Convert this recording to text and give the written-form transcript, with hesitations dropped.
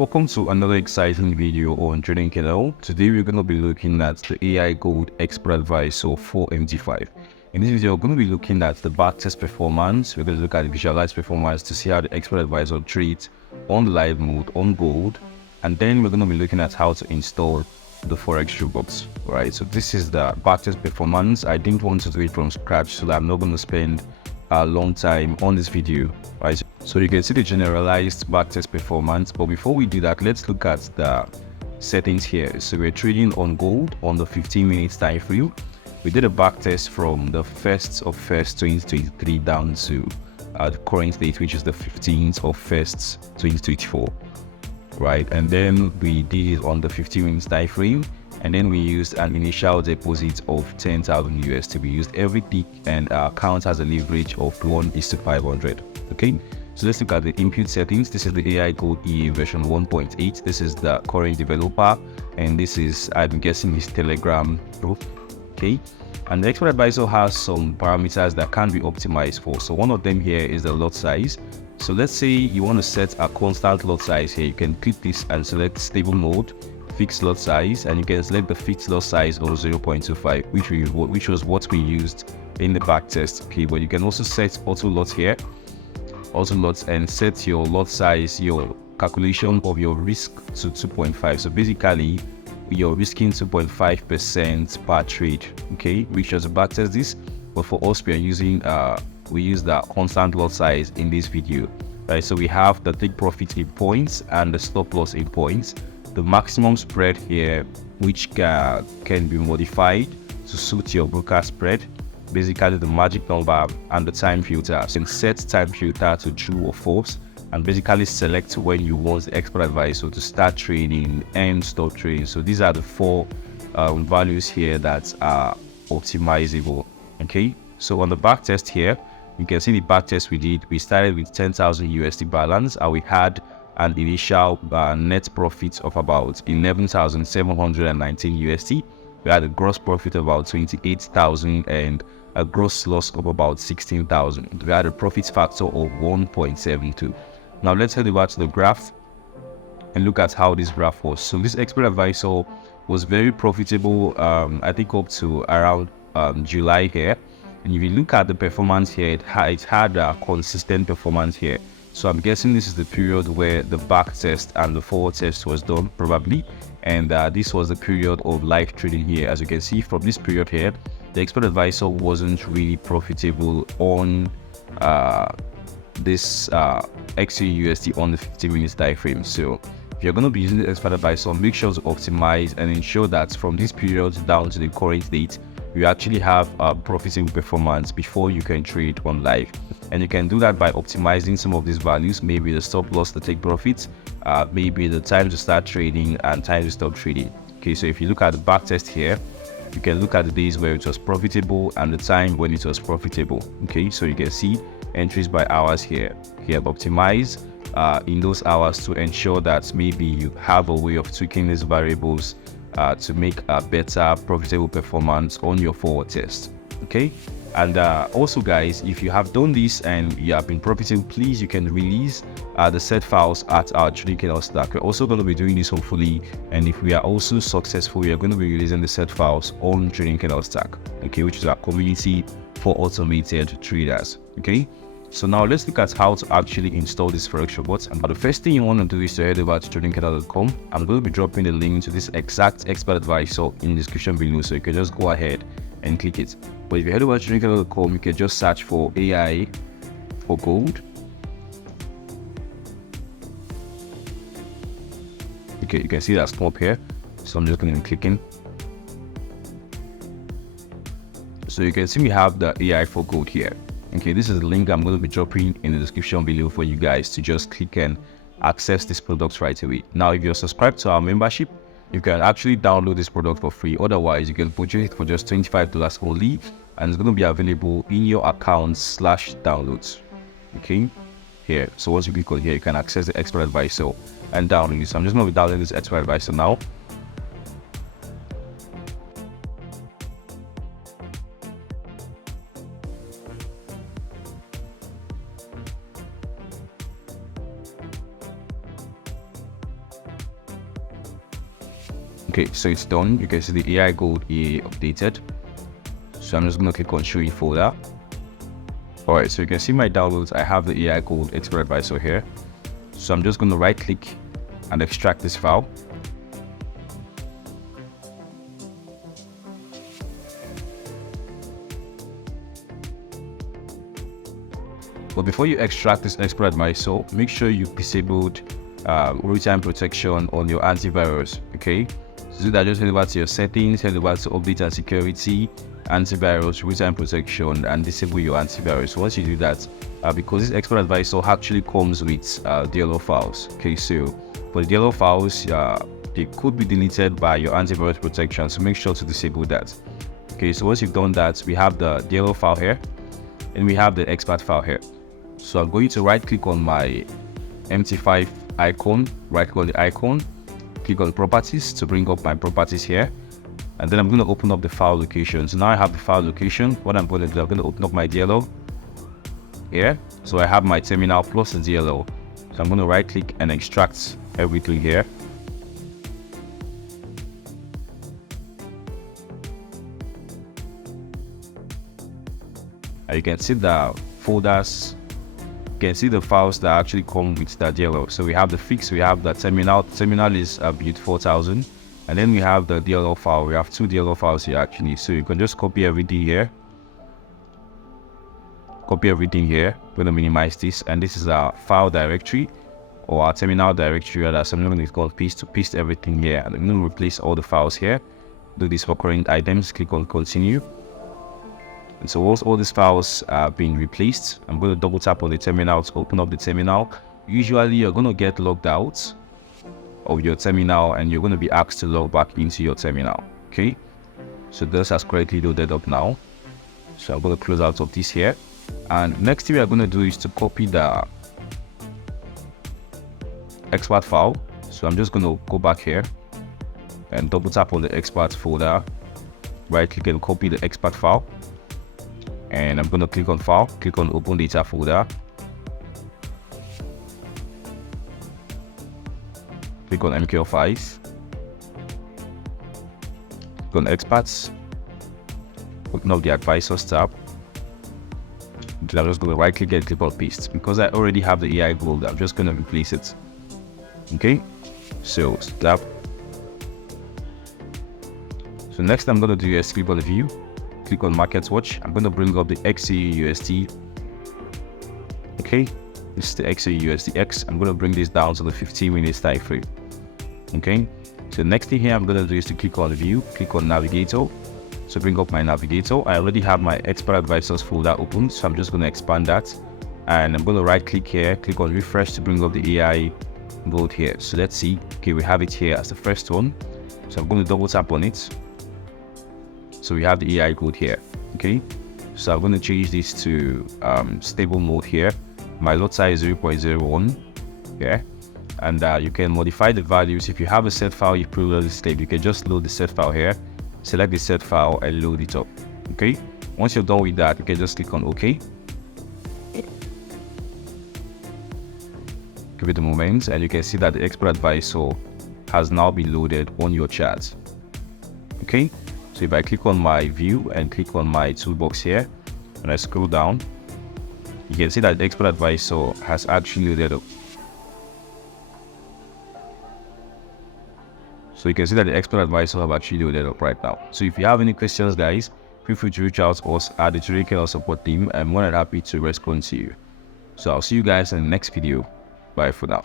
Welcome to another exciting video on Trading Channel. Today we're going to be looking at the AI Gold Expert Advisor for MT5. In this video, we're going to be looking at the backtest performance. We're going to look at the visualized performance to see how the Expert Advisor trades on live mode on gold, and then we're going to be looking at how to install the Forex robots. Right, so this is the backtest performance. I didn't want to do it from scratch, so that I'm not going to spend a long time on this video, right? So you can see the generalized backtest performance, but before we do that, let's look at the settings here. So we're trading on gold on the 15-minute time frame. We did a backtest from the 1st of 1st 2023 down to the current date, which is the 15th of 1st 2024, right? And then we did it on the 15-minute time frame, and then we used an initial deposit of 10,000 USD. We used every tick, and our account has a leverage of 1:500. Okay, so let's look at the input settings. This is the AI Gold EA version 1.8. This is the current developer, and this is, I'm guessing, his Telegram group. Okay, and the Expert Advisor has some parameters that can be optimized for. So one of them here is the lot size. So let's say you want to set a constant lot size here. You can click this and select stable mode, fixed lot size, and you can select the fixed lot size of 0.25, which was what we used in the back test. Okay, but you can also set auto lot here, auto lots, and set your lot size, your calculation of your risk to 2.5. So basically you're risking 2.5% per trade. Okay, which was back test this, but for us we are using we use the constant lot size in this video, right? So we have the take profit in points and the stop loss in points. The maximum spread here, which can be modified to suit your broker spread, basically the magic number, and the time filter. So you can set time filter to true or false, and basically select when you want the Expert Advisor to start trading and stop trading. So these are the four values here that are optimizable. Okay, so on the back test here, you can see the back test we did. We started with 10,000 USD balance, and we had an initial net profit of about 11,719 USD. We had a gross profit of about 28,000 and a gross loss of about 16,000. We had a profit factor of 1.72. Now let's head over to the graph and look at how this graph was. So this Expert Advisor was very profitable, I think up to around July here. And if you look at the performance here, it had a consistent performance here. So I'm guessing this is the period where the back test and the forward test was done, probably. And this was the period of live trading here. As you can see from this period here, the Expert Advisor wasn't really profitable on this XAUUSD on the 15-minute time frame. So if you're going to be using the Expert Advisor, make sure to optimize and ensure that from this period down to the current date, you actually have a profitable performance before you can trade on live. And you can do that by optimizing some of these values, maybe the stop loss to take profits, maybe the time to start trading and time to stop trading. Okay, so if you look at the back test here, you can look at the days where it was profitable and the time when it was profitable. Okay, so you can see entries by hours here. You have optimized in those hours to ensure that maybe you have a way of tweaking these variables to make a better profitable performance on your forward test. Okay, and also guys, if you have done this and you have been profitable, please, you can release the set files at our Trading Channel Stack. We're also going to be doing this hopefully, and if we are also successful, we are going to be releasing the set files on Trading Channel Stack, okay, which is our community for automated traders. Okay, so now let's look at how to actually install this Forex robot. And the first thing you want to do is to head over to tradingchannel.com. I'm going to be dropping the link to this exact Expert Advisor in the description below, so you can just go ahead and click it. But if you head over to tradingchannel.com, you can just search for AI for gold. Okay, you can see that's up here, so I'm just going to click in. So you can see we have the AI for gold here. Okay, this is the link I'm going to be dropping in the description below for you guys to just click and access this product right away. Now, if you're subscribed to our membership, you can actually download this product for free. Otherwise, you can purchase it for just $25 only, and it's going to be available in your account /downloads. Okay, here. So once you click on here, you can access the Expert Advisor and download it. So I'm just going to be downloading this Expert Advisor now. Okay, so it's done. You can see the AI code is updated. So I'm just going to click on show in folder. Alright, so you can see my downloads. I have the AI code expert advisor here. So I'm just going to right click and extract this file. But before you extract this expert advisor, make sure you disabled real-time protection on your antivirus. Okay, so do that, just head over to your settings, head over to update and security, antivirus, real-time protection, and disable your antivirus. Once you do that, because this expert advisor actually comes with DLL files. Okay, so for the DLL files, they could be deleted by your antivirus protection, so make sure to disable that. Okay, so once you've done that, we have the DLL file here and we have the expert file here. So I'm going to right click on my MT5 icon, right click on the icon, click on properties to bring up my properties here, and then I'm going to open up the file location. So now I have the file location. What I'm going to do, I'm going to open up my DLL here. So I have my terminal plus the DLL. So I'm going to right click and extract everything here. And you can see the folders. You can see the files that actually come with the DLL. So we have the fix, we have the terminal. Terminal is build 4000, and then we have the DLL file. We have two DLL files here actually. So you can just copy everything here. Copy everything here. I'm going to minimize this, and this is our file directory or our terminal directory. That's something going to call paste to paste everything here, and I'm going to replace all the files here. Do this for current items. Click on continue. And so once all these files are being replaced, I'm going to double tap on the terminal to open up the terminal. Usually you're going to get logged out of your terminal and you're going to be asked to log back into your terminal. Okay, so this has correctly loaded up now. So I'm going to close out of this here. And next thing we are going to do is to copy the expert file. So I'm just going to go back here and double tap on the expert folder, right click and copy the expert file. And I'm going to click on file, click on open data folder, click on MT5, click on experts, open up the advisors tab. Then I'm just going to right click and click on paste. Because I already have the AI gold, I'm just going to replace it. Okay, so stop. So next I'm going to do is click on the view. Click on market watch. I'm going to bring up the XAUUSD. Okay, this is the XAUUSDX. I'm going to bring this down to the 15 minutes time frame. Okay, so next thing here I'm going to do is to click on view, click on navigator. So bring up my navigator. I already have my expert advisors folder open, so I'm just going to expand that, and I'm going to right click here, click on refresh to bring up the AI board here. So let's see. Okay, we have it here as the first one. So I'm going to double tap on it. So we have the AI code here. Okay, so I'm going to change this to stable mode here. My lot size is 0.01. Yeah, and you can modify the values. If you have a set file you previously saved, you can just load the set file here, select the set file and load it up. Okay, once you're done with that, you can just click on OK. Give it a moment, and you can see that the expert advisor has now been loaded on your chart. Okay, so if I click on my view and click on my toolbox here, and I scroll down, you can see that the expert advisor has actually loaded up. So you can see that the expert advisor have actually loaded up right now. So if you have any questions, guys, feel free to reach out to us at the Tutorial support team. I'm more than happy to respond to you. So I'll see you guys in the next video. Bye for now.